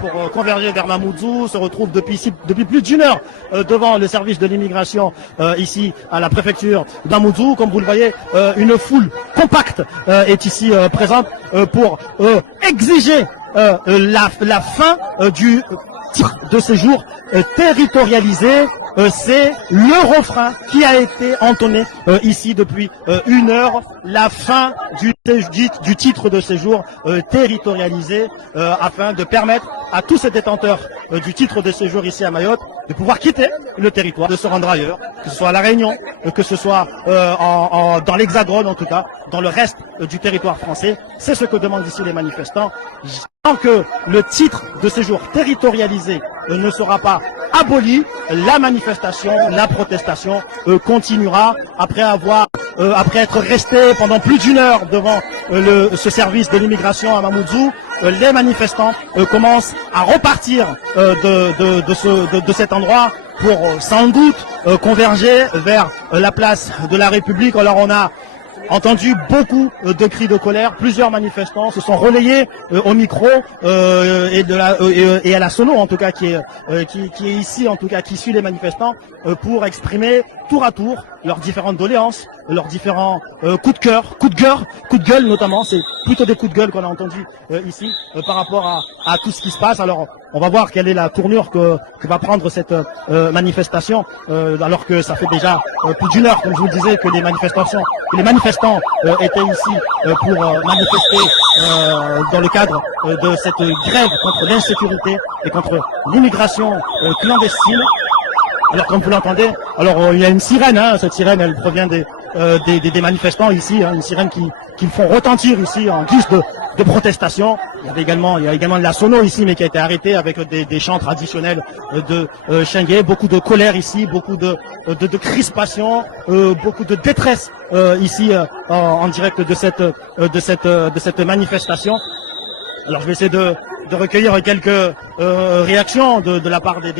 Pour converger vers Mamoudzou, se retrouve depuis plus d'une heure devant le service de l'immigration ici à la préfecture de Mamoudzou. Comme vous le voyez, une foule compacte est ici présente pour exiger la fin du titre de séjour territorialisé. C'est le refrain qui a été entonné ici depuis une heure, la fin du titre de séjour territorialisé afin de permettre à tous ces détenteurs du titre de séjour ici à Mayotte de pouvoir quitter le territoire, de se rendre ailleurs, que ce soit à La Réunion, que ce soit dans l'Hexagone en tout cas, dans le reste du territoire français. C'est ce que demandent ici les manifestants. Tant que le titre de séjour territorialisé ne sera pas aboli, la manifestation, la protestation continuera après être resté pendant plus d'une heure devant ce service de l'immigration à Mamoudzou. Les manifestants commencent à repartir de cet endroit pour sans doute converger vers la place de la République. Alors on a entendu beaucoup de cris de colère. Plusieurs manifestants se sont relayés au micro et à la sono en tout cas qui est ici en tout cas qui suit les manifestants pour exprimer tour à tour leurs différentes doléances, leurs différents coups de cœur, coups de gueule notamment. C'est plutôt des coups de gueule qu'on a entendus ici par rapport à tout ce qui se passe. Alors on va voir quelle est la tournure que va prendre cette manifestation alors que ça fait déjà plus d'une heure, comme je vous le disais, que les manifestants étaient ici pour manifester dans le cadre de cette grève contre l'insécurité et contre l'immigration clandestine. Alors comme vous l'entendez, alors il y a une sirène, hein, cette sirène elle provient des manifestants ici, hein, une sirène qui font retentir ici en guise de protestation. Il y a également de la sono ici, mais qui a été arrêtée avec des chants traditionnels de Chingué. Beaucoup de colère ici, beaucoup de crispation, beaucoup de détresse ici en direct de cette manifestation. Alors je vais essayer de recueillir quelques réactions de la part des